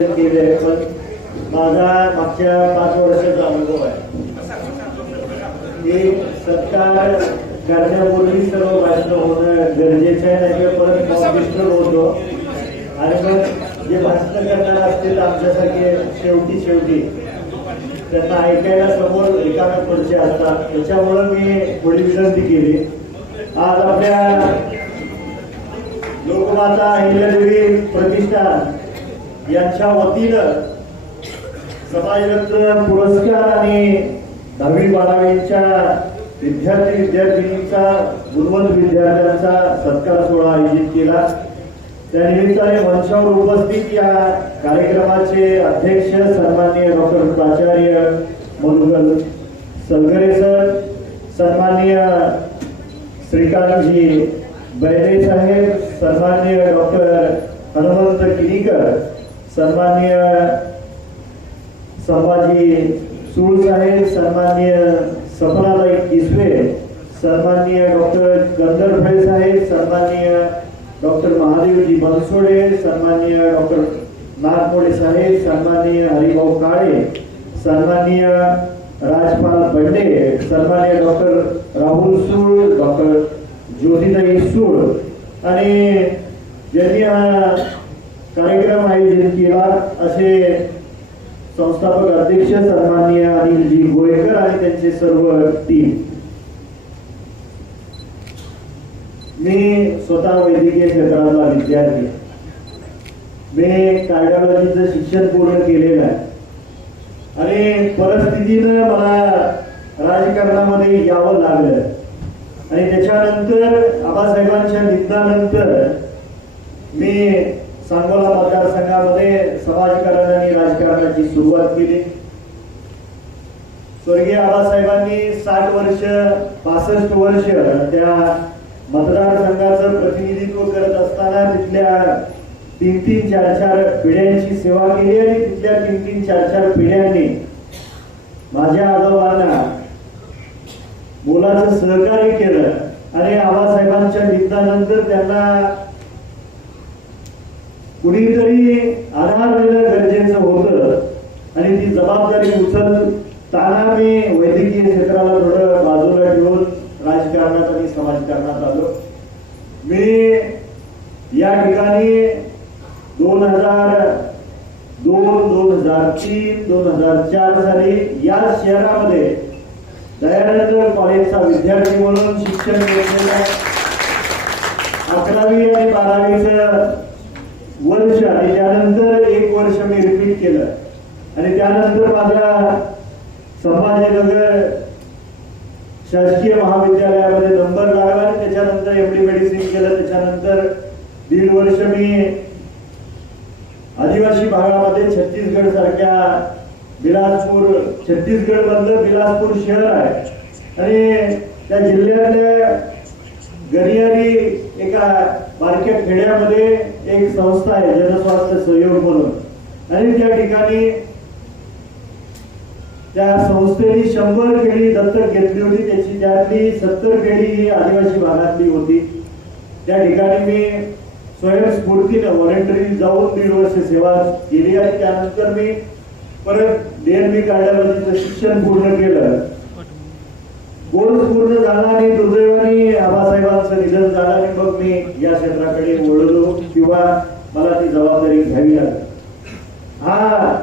केले, पण माझा मागच्या 5 वर्षाचा अनुभव आहे की सत्कार करण्यापूर्वी सर्व भाषण होणं गरजेचं आहे, नाही परत कॉम्पिटिशन होतो आणि मग जे भाषण करणार असतील आमच्यासारखे शेवटी त्यांना ऐकायला समोर रिकाम्या खुर्च्या असतात. त्याच्यामुळे मी थोडी विनंती केली. आज आपल्या लोकमाता अहिल्यादेवी प्रतिष्ठान यांच्या वतीनं समाजरत्न पुरस्कार आणि 10वी-12वीच्या विद्यार्थींचा गुणवंत विद्यार्थ्यांचा सत्कार सोहळा आयोजित केला. त्या निमित्ताने मंचावर उपस्थित या कार्यक्रमाचे अध्यक्ष सन्माननीय डॉक्टर प्राचार्य मधुकर सलगरे सर, सन्माननीय श्रीकांतजी बैरे साहेब, सन्माननीय डॉक्टर हनुमंत किनीकर, सन्माननीय संभाजी सूळ साहेब, सन्माननीय सपनाताई किसवे, सन्माननीय डॉक्टर कंदरफळे साहेब, सन्माननीय डॉक्टर महादेवजी बनसोडे, सन्माननीय डॉक्टर नागमोडे साहेब, सन्माननीय हरिभाऊ काळे, सन्माननीय राजपाल बंडे, सन्माननीय डॉक्टर राहुल सूळ, डॉक्टर ज्योतिताई सूळ आणि ज्यांनी हा कार्यक्रम आयोजित केला असे संस्थापक अध्यक्ष सन्माननीय अनिलजी गोयकर आणि त्यांचे सर्व टीम. मी स्वतः वैद्यकीय क्षेत्रातला विद्यार्थी, मी कार्डिओलॉजीचं शिक्षण पूर्ण केलेलं आहे आणि परिस्थितीनं मला राजकारणामध्ये यावं लागलं आणि त्याच्यानंतर आबासाहेबांच्या निधनानंतर मी सांगोला मतदारसंघामध्ये समाजकारण आणि राजकारणाची सुरुवात केली. स्वर्गीय आबासाहेबांनी 60 वर्ष 65 वर्ष त्या मतदारसंघाचं प्रतिनिधित्व करत असताना तिथल्या 3-3, 4-4 पिढ्यांची सेवा केली आणि तिथल्या 3-3, 4-4 पिढ्यांनी माझ्या आजोबांना मुलाचं सहकार्य केलं आणि आबासाहेबांच्या निधनानंतर त्यांना कुणीतरी आधार देणं गरजेचं होतं आणि ती जबाबदारी उचलताना मी वैद्यकीय क्षेत्राला थोडं बाजूला ठेवून राजकारणात आणि समाजकारणात आलो. मी या ठिकाणी 2002, 2003, 2004 साली या शहरामध्ये दयानंद कॉलेजचा विद्यार्थी म्हणून शिक्षण घेतलेलं. 11वी आणि 12वीचं वर्ष आणि त्यानंतर 1 वर्ष मी रिपीट केलं आणि त्यानंतर माझ्या संभाजीनगर शासकीय महाविद्यालयामध्ये नंबर लागला आणि त्याच्यानंतर MD मेडिसिन केलं. त्याच्यानंतर 1.5 वर्ष मी आदिवासी भागामध्ये छत्तीसगड सारख्या बिलासपूर, छत्तीसगड मधलं बिलासपूर शहर आहे आणि त्या जिल्ह्यातल्या गनियारी एका बारक्या खेड्यामध्ये एक संस्था आहे जनस्वास्थ्य सहयोग म्हणून आणि त्या ठिकाणी त्या संस्थेने 100 खेडी दत्तक घेतली होती. त्यातली 70 खेडी ही आदिवासी भागातली होती. त्या ठिकाणी मी स्वयंस्फूर्तीनं व्हॉलेंटरी जाऊन 1.5 वर्ष सेवा केली आणि त्यानंतर मी परत DNB कार्डिओलॉजीचं शिक्षण पूर्ण केलं. कोर्स पूर्ण झाला आणि दुर्दैवाने आबासाहेबांचं निधन झालं आणि मग मी या क्षेत्राकडे वळलो किंवा मला ती जबाबदारी घ्यावी लागली. हा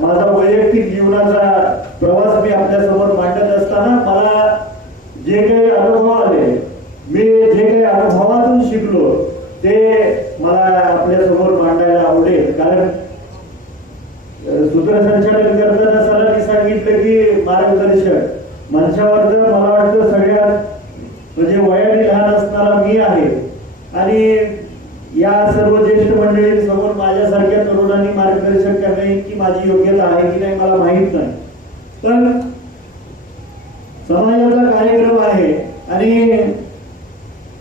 माझा वैयक्तिक जीवनाचा प्रवास मी आपल्या समोर मांडत असताना मला जे काही अनुभव आले, मी जे काही अनुभवातून शिकलो ते मला आपल्या समोर मांडायला आवडेल. कारण सूत्रसंचालन करताना सरांनी सांगितलं की मार्गदर्शक मंचावर तर मला वाटतं सगळ्यात म्हणजे वयाने लहान असणारा मी आहे आणि या सर्व ज्येष्ठ मंडळी समोर माझ्यासारख्या तरुणांनी मार्गदर्शन करणे की माझी योग्यता आहे की नाही मला माहित नाही, पण समाजाचा कार्यक्रम आहे आणि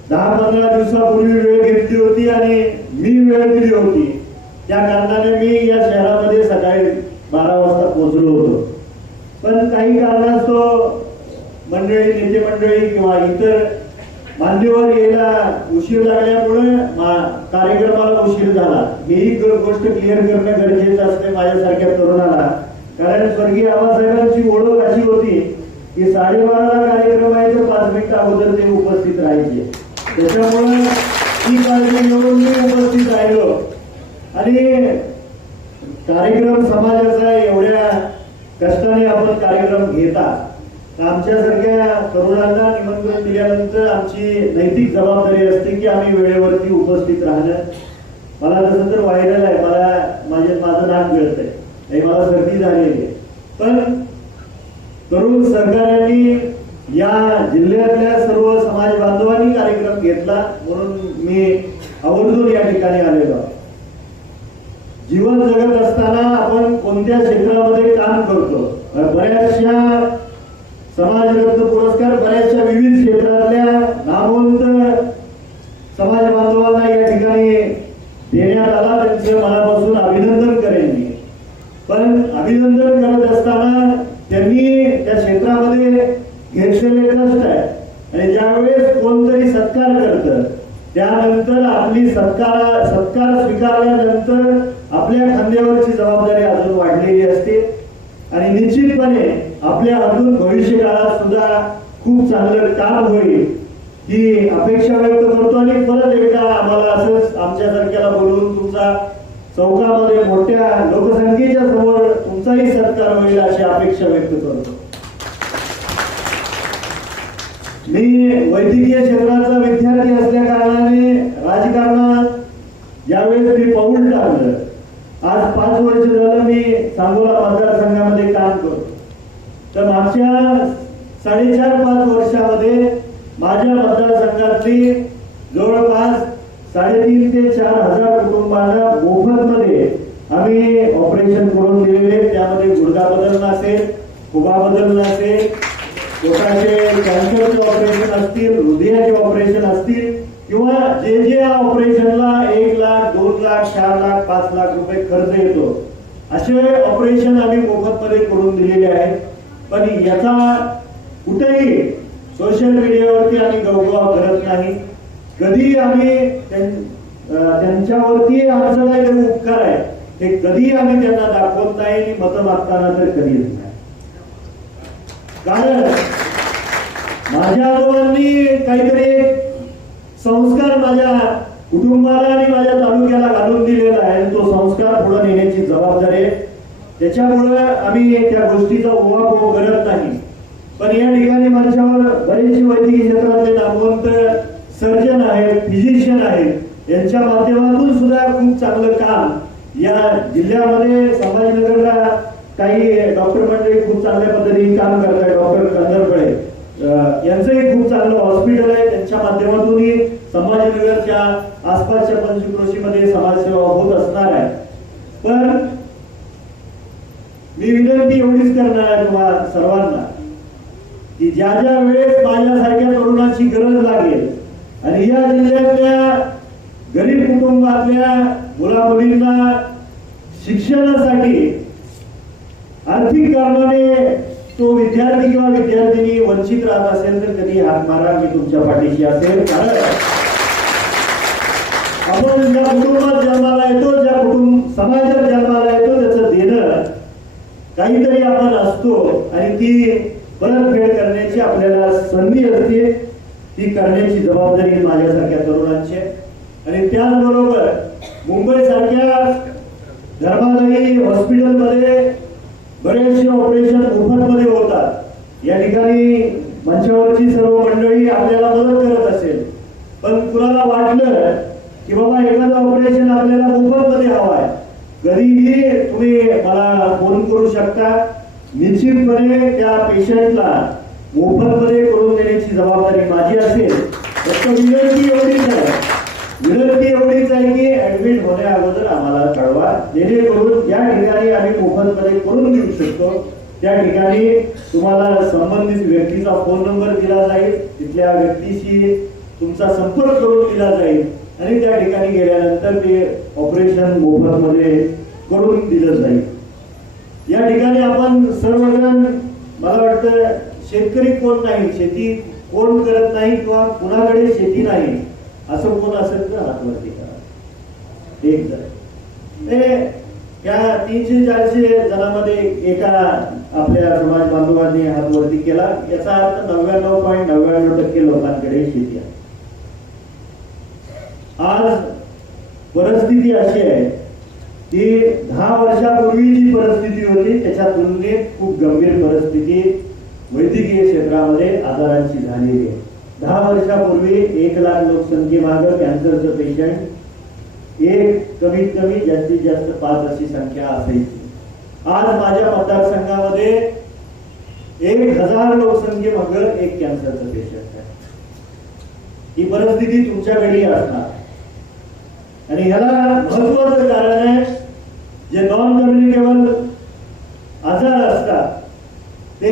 10-15 दिवसापूर्वी वेळ घेतली होती आणि मी वेळ दिली होती. त्या कारणाने मी या शहरामध्ये सकाळी 12 वाजता पोहोचलो होतो, पण काही कारणास्तव मंडळी, नेते मंडळी किंवा इतर मान्यवर यायला उशीर लागल्यामुळे कार्यक्रमाला उशीर झाला, ही गोष्ट क्लिअर करणं गरजेचं असते माझ्यासारख्या तरुणाला. कारण स्वर्गीय आबासाहेबांची ओळख अशी होती की 12:30ला कार्यक्रम आहे तर 5 मिनिटं अगोदर ते उपस्थित राहायचे. त्याच्यामुळे ही काळजी घेऊन मी उपस्थित राहिलो. आणि कार्यक्रम समाजाचा एवढ्या कष्टाने आपण कार्यक्रम घेता, आमच्यासारख्या तरुणांना निमंत्रण दिल्यानंतर आमची नैतिक जबाबदारी असते की आम्ही वेळेवरती उपस्थित राहणं. मला तसं तर व्हायरल आहे, माझं नाक गळतंय आणि मला सर्दी झालेली आहे. पण तरुण सहकार्यांनी या जिल्ह्यातल्या सर्व समाज बांधवांनी कार्यक्रम घेतला म्हणून मी आवर्जून या ठिकाणी आलेलो. जीवन जगत असताना आपण कोणत्या क्षेत्रामध्ये काम करतो, बऱ्याचशा समाजरत्न पुरस्कार बऱ्याचशा विविध क्षेत्रातल्या नामवंत समाज बांधवांना या ठिकाणी देण्यात आला. त्यांचं मनापासून अभिनंदन करेन मी. पण अभिनंदन करत असताना त्यांनी त्या क्षेत्रामध्ये घेतलेले कष्ट आहे आणि ज्यावेळेस कोणतरी सत्कार करतं त्यानंतर आपली सत्कार स्वीकारल्यानंतर आपल्या खांद्यावरची जबाबदारी अजून वाढलेली असते. आणि निश्चितपणे आपल्या हातून भविष्य काळात सुद्धा खूप चांगलं काम होईल ही अपेक्षा व्यक्त करतो. आणि परत एकदा आम्हाला असंच आमच्यासारख्याला बोलून तुमचा चौकामध्ये मोठ्या लोकसंख्येच्या समोर तुमचाही सत्कार होईल अशी अपेक्षा व्यक्त करतो. मी वैद्यकीय क्षेत्राचा विद्यार्थी असल्या कारणाने राजकारणात ज्यावेळेस मी पाऊल टाकलं, आज 5 वर्ष झालं मी सांगोला मतदारसंघामध्ये काम करतो. तर मागच्या 4.5-5 वर्षामध्ये माझ्या मतदारसंघातली जवळपास 3,500 ते 4,000 कुटुंबांना मोफतमध्ये आम्ही ऑपरेशन करून दिलेले. त्यामध्ये गुडघा बदलणं असेल, फुगा बदलणं असेल, पोटाचे कॅन्सरचे ऑपरेशन असतील, हृदयाचे ऑपरेशन असतील किंवा जे ऑपरेशनला 1 लाख, 2 लाख, 4 लाख, 5 लाख रुपये खर्च येतो असे ऑपरेशन आम्ही मोफतमध्ये करून दिलेले आहेत. पण याचा कुठेही सोशल मीडियावरती आम्ही गवगवा करत नाही. कधी आम्ही त्यांच्यावरती आमचा काही उपकार आहे ते कधी आम्ही त्यांना दाखवत नाही आणि मतं मागताना तर कधीच नाही. कारण माझ्या आजोबांनी काहीतरी संस्कार माझ्या कुटुंबाला आणि माझ्या तालुक्याला घालून दिलेला आहे. तो संस्कार पुढे नेण्याची जबाबदारी आहे. त्याच्यामुळे आम्ही त्या गोष्टीचा उहापोह करत नाही. पण या ठिकाणी माझ्यावर बरेचसे वैद्यकीय क्षेत्रातले नामवंत सर्जन आहेत, फिजिशियन आहेत, यांच्या माध्यमातून सुद्धा खूप चांगलं काम या जिल्ह्यामध्ये संभाजीनगरला काही डॉक्टर मंडळी खूप चांगल्या पद्धतीने काम करतात. डॉक्टर कंदरपळे यांचंही खूप चांगलं हॉस्पिटल आहे. त्यांच्या माध्यमातूनही संभाजीनगरच्या आसपासच्या पंचक्रोशीमध्ये समाजसेवा होत असणार आहे. पण मी विनंती एवढीच करणार आहे तुम्हाला सर्वांना की ज्या वेळेस माझ्यासारख्या तरुणाची गरज लागेल आणि या जिल्ह्यातल्या गरीब कुटुंबातल्या मुला मुलींना शिक्षणासाठी आर्थिक कारणाने तो विद्यार्थी किंवा विद्यार्थिनी वंचित राहत असेल तर कधी हात मारा, मी तुमच्या पाठीशी असेल. कारण आपण ज्या कुटुंबात जन्माला येतो, ज्या समाजात जन्माला येतो त्याचं देणं काहीतरी आपण असतो आणि ती परतफेड करण्याची आपल्याला संधी असते. ती करण्याची जबाबदारी माझ्यासारख्या तरुणांची. आणि त्याचबरोबर मुंबई सारख्या धर्मादायी हॉस्पिटलमध्ये बरेचसे ऑपरेशन मोफतमध्ये होतात. या ठिकाणी मंचावरची सर्व मंडळी आपल्याला मदत करत असेल, पण कुणाला वाटलं की बाबा एखादं ऑपरेशन आपल्याला मोफतमध्ये हवं आहे, कधीही तुम्ही मला फोन करू शकता. निश्चितपणे त्या पेशंटला मोफतमध्ये करून देण्याची जबाबदारी माझी असेल. फक्त विनंती एवढीच आहे की ऍडमिट होण्या अगोदर आम्हाला कळवा, जेणेकरून या ठिकाणी आम्ही मोफतमध्ये करून देऊ शकतो. त्या ठिकाणी तुम्हाला संबंधित व्यक्तीचा फोन नंबर दिला जाईल, तिथल्या व्यक्तीशी तुमचा संपर्क करून दिला जाईल आणि त्या ठिकाणी गेल्यानंतर ते ऑपरेशन मोफतमध्ये करून दिलं जाईल. या ठिकाणी आपण सर्वजण, मला वाटतं शेतकरी कोण नाही, शेती कोण करत नाही किंवा कुणाकडे शेती नाही, असं कोण असेल तर हात वरती करा. एक जण या 300-400 जणांमध्ये एका आपल्या समाज बांधवांनी हात वरती केला. याचा अर्थ 99.99% लोकांकडे शेती आहे. आज परिस्थिती अशी आहे की 10 वर्षापूर्वी जी परिस्थिती होती त्याच्या तुलनेत खूप गंभीर परिस्थिती वैद्यकीय क्षेत्रामध्ये आजारांची झालेली आहे. 10 वर्षापूर्वी 1 लाख लोकसंख्येमागे कॅन्सरचं पेशंट कमीत कमी जास्तीत जास्त 5 अशी संख्या असायची. आज माझ्या मतदारसंघामध्ये 1000 लोकसंख्येमागे एक कॅन्सरचं पेशंट आहे. ही परिस्थिती तुमच्याकडे असणार आणि ह्याला महत्वाचं कारण आहे जे नॉन कम्युनिकेबल आजार असतात ते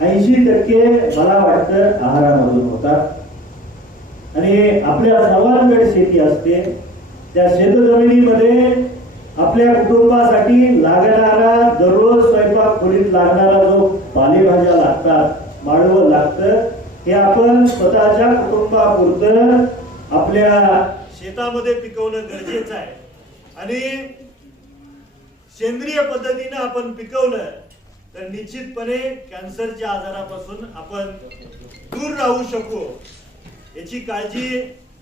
80% मला वाटतं आहारामधून होतात आणि आपल्या सर्वांकडे शेती असते. त्या शेतजमिनीमध्ये आपल्या कुटुंबासाठी लागणारा दररोज स्वयंपाक खोलीत लागणारा जो पालेभाज्या लागतात माळवं लागतं हे आपण स्वतःच्या कुटुंबापुरतं आपल्या शेतामध्ये पिकवणं गरजेचं आहे आणि सेंद्रिय पद्धतीने आपण पिकवलं तर निश्चितपणे कॅन्सरच्या आजारापासून आपण दूर राहू शकू. याची काळजी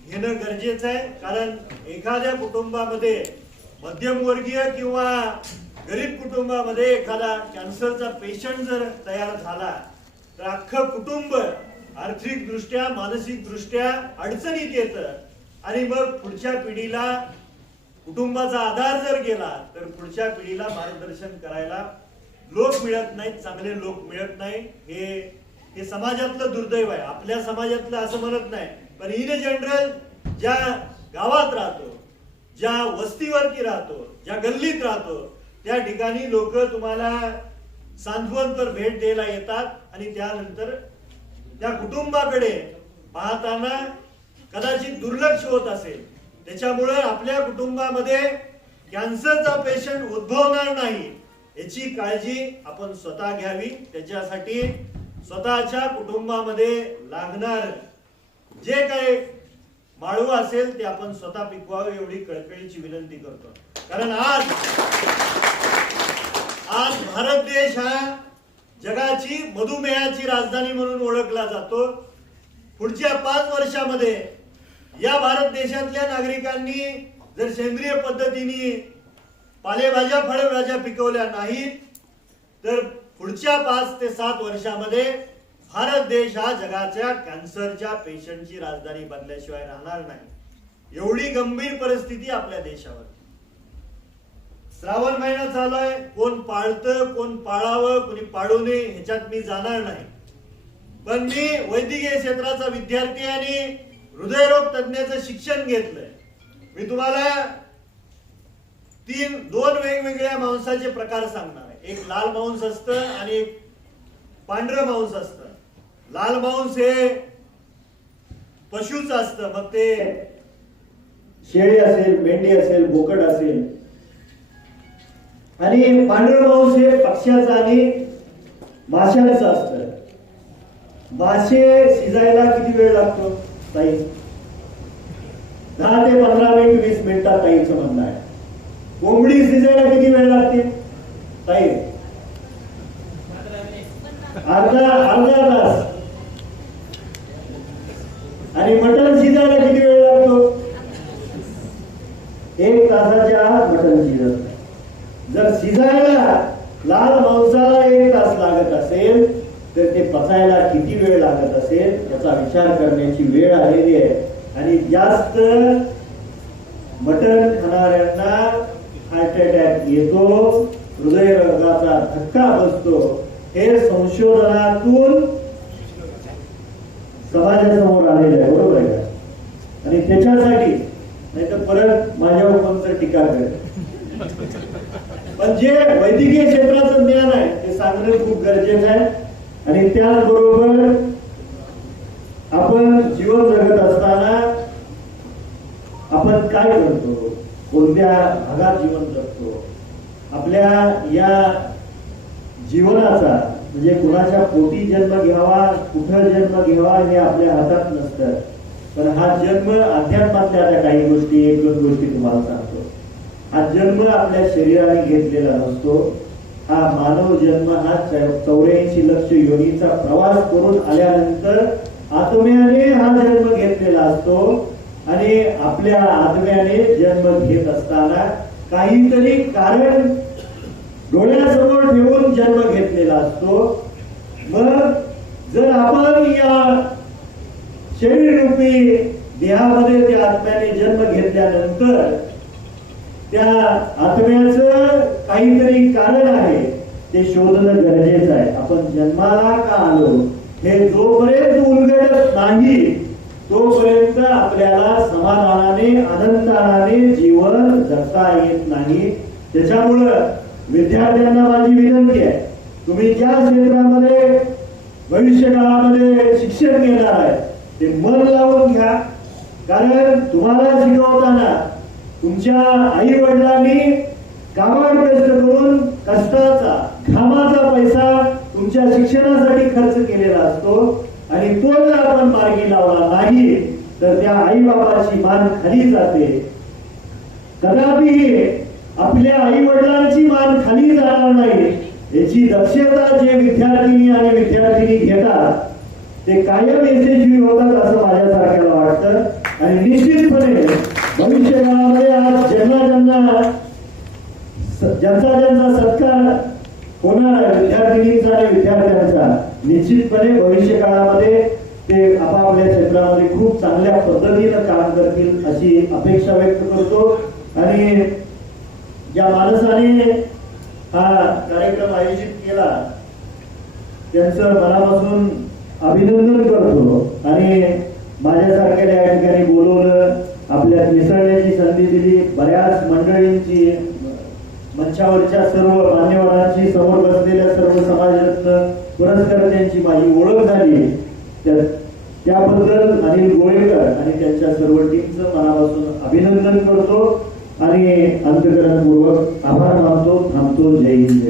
घेणं गरजेचं आहे. कारण एखाद्या कुटुंबामध्ये मध्यमवर्गीय किंवा गरीब कुटुंबामध्ये एखादा कॅन्सरचा पेशंट जर तयार झाला तर अख्खं कुटुंब आर्थिक दृष्ट्या मानसिक दृष्ट्या अडचणीत येतं आणि मग पुढच्या पिढीला कुटुंबाचा आधार जर गेला तर पुढच्या पिढीला मार्गदर्शन करायला लोक मिळत नाहीत, चांगले लोक मिळत नाही. हे समाजातलं दुर्दैव आहे. आपल्या समाजातलं असं म्हणत नाही पण इन जनरल ज्या गावात राहतो, ज्या वस्तीवरती राहतो, ज्या गल्लीत राहतो त्या ठिकाणी लोक तुम्हाला सांत्वनपर भेट द्यायला येतात आणि त्यानंतर त्या कुटुंबाकडे पाहताना कदाचित दुर्लक्ष होत असेल. त्याच्यामुळे आपल्या कुटुंबामध्ये कॅन्सरचा पेशंट उद्भवणार नाही याची काळजी आपण स्वतः घ्यावी. त्याच्यासाठी स्वतःच्या कुटुंबामध्ये लागणार जे काही माळव असेल ते आपण स्वतः पिकवावे एवढी कळकळीची विनंती करतो. कारण आज भारत देश हा जगाची मधुमेहाची राजधानी म्हणून ओळखला जातो. पुढच्या 5 वर्षामध्ये या भारत देशातल्या नागरिकांनी जर सेंद्रिय पद्धतीने पालेभाज्या फळभाज्या पिकवल्या नाहीत तर पुढच्या 5 ते 7 वर्षामध्ये भारत देश हा जगाच्या कॅन्सरच्या पेशंटची राजधानी बनल्याशिवाय राहणार नाही. एवढी गंभीर परिस्थिती आपल्या देशावर. श्रावण महिना चालू आहे. कोण पाळतं कोण पाळावं कोणी पाळू नये ह्याच्यात मी जाणार नाही. पण मी वैद्यकीय क्षेत्राचा विद्यार्थी आणि हृदयरोग तज्ञाचं शिक्षण घेतलंय. मी तुम्हाला 2 वेगवेगळ्या मांसाचे प्रकार सांगणार आहे. एक लाल मांस असतं आणि एक पांढरं मांस असतं. लाल मांस हे पशुचं असतं, मग ते शेळी असेल, मेंढी असेल, बोकड असेल. आणि पांढरं मांस हे पक्ष्याचं आणि माशाचं असतं. मासे शिजायला किती वेळ लागतो ताई? 10 ते 15 मिनिट 20 मिनिटात ताईचं म्हणणं आहे. कोंबडी शिजायला किती वेळ लागते ताई? अर्धा तास. आणि मटण शिजायला किती वेळ लागतो? 1 तासाच्या आत मटण शिजत. जर शिजायला लाल मांसाला 1 तास लागत असेल तर ते पचायला किती वेळ लागत असेल याचा विचार करण्याची वेळ आलेली आहे. आणि जास्त मटण खाणाऱ्यांना हार्ट अटॅक येतो, हृदयरोगाचा धक्का बसतो. हे संशोधनातून समाजासमोर आलेलं आहे. बरोबर आहे का? आणि त्याच्यासाठी नाही तर परत माझ्यावर कोणतं टीका करेल. पण जे वैद्यकीय क्षेत्राचं ज्ञान आहे ते सांगणं खूप गरजेचं आहे. आणि त्याचबरोबर आपण जीवन जगत असताना आपण काय करतो, कोणत्या भागात जीवन जगतो, आपल्या या जीवनाचा म्हणजे कुणाच्या पोटी जन्म घ्यावा कुठं जन्म घ्यावा हे आपल्या हातात नसतं. पण हा जन्म अध्यात्मातल्या आता काही गोष्टी, एक दोन गोष्टी तुम्हाला सांगतो. हा जन्म आपल्या शरीराने घेतलेला नसतो. हा मानव जन्म हा 84 लक्ष योनीचा प्रवास करून आल्यानंतर आत्म्याने हा जन्म घेतलेला असतो. आणि आपल्या आत्म्याने जन्म घेत असताना काहीतरी कारण डोळ्यासमोर ठेवून जन्म घेतलेला असतो. मग जर आपण या शरीररूपी देहामध्ये त्या आत्म्याने जन्म घेतल्यानंतर त्या आत्म्याचं काहीतरी कारण आहे ते शोधणं गरजेचं आहे. आपण जन्माला का आलो हे जोपर्यंत उलगडत नाही तोपर्यंत आपल्याला समाधानाने आनंदाने जीवन जगता येत नाही. त्याच्यामुळं विद्यार्थ्यांना माझी विनंती आहे, तुम्ही ज्या क्षेत्रामध्ये भविष्य काळामध्ये शिक्षण घेणार आहे ते मन लावून घ्या. कारण तुम्हाला शिकवताना तुमच्या आई वडिलांनी कामावर कष्ट करून कष्टाचा घामाचा पैसा तुमच्या शिक्षणासाठी खर्च केलेला असतो. आणि तो जर आपण मार्गी लावला नाही तर त्या आई बाबाची मान खाली जाते. कदापि आपल्या आई वडिलांची मान खाली जाणार नाही याची दक्षता जे विद्यार्थिनी आणि विद्यार्थिनी घेतात ते कायम यशस्वी होतात असं माझ्यासारख्याला वाटतं. आणि निश्चितपणे भविष्य काळामध्ये आज ज्यांचा सत्कार होणार आहे विद्यार्थिनींचा आणि विद्यार्थ्यांचा, निश्चितपणे भविष्य काळामध्ये ते आपापल्या क्षेत्रामध्ये खूप चांगल्या पद्धतीनं काम करतील अशी अपेक्षा व्यक्त करतो. आणि ज्या माणसाने हा कार्यक्रम आयोजित केला त्यांचं मनापासून अभिनंदन करतो. आणि माझ्यासारख्याला या ठिकाणी बोलवलं, आपल्यात मिसळण्याची संधी दिली. बऱ्याच मंडळींची, मंचावरच्या सर्व मान्यवरांची, समोर बसलेल्या सर्व समाजरत्न पुरस्कर्त्यांची माझी ओळख झाली. त्याबद्दल अनिल गोळेकर आणि त्यांच्या सर्व टीमचं मनापासून अभिनंदन करतो आणि अंतःकरणपूर्वक आभार मानतो. थांबतो. जय हिंद.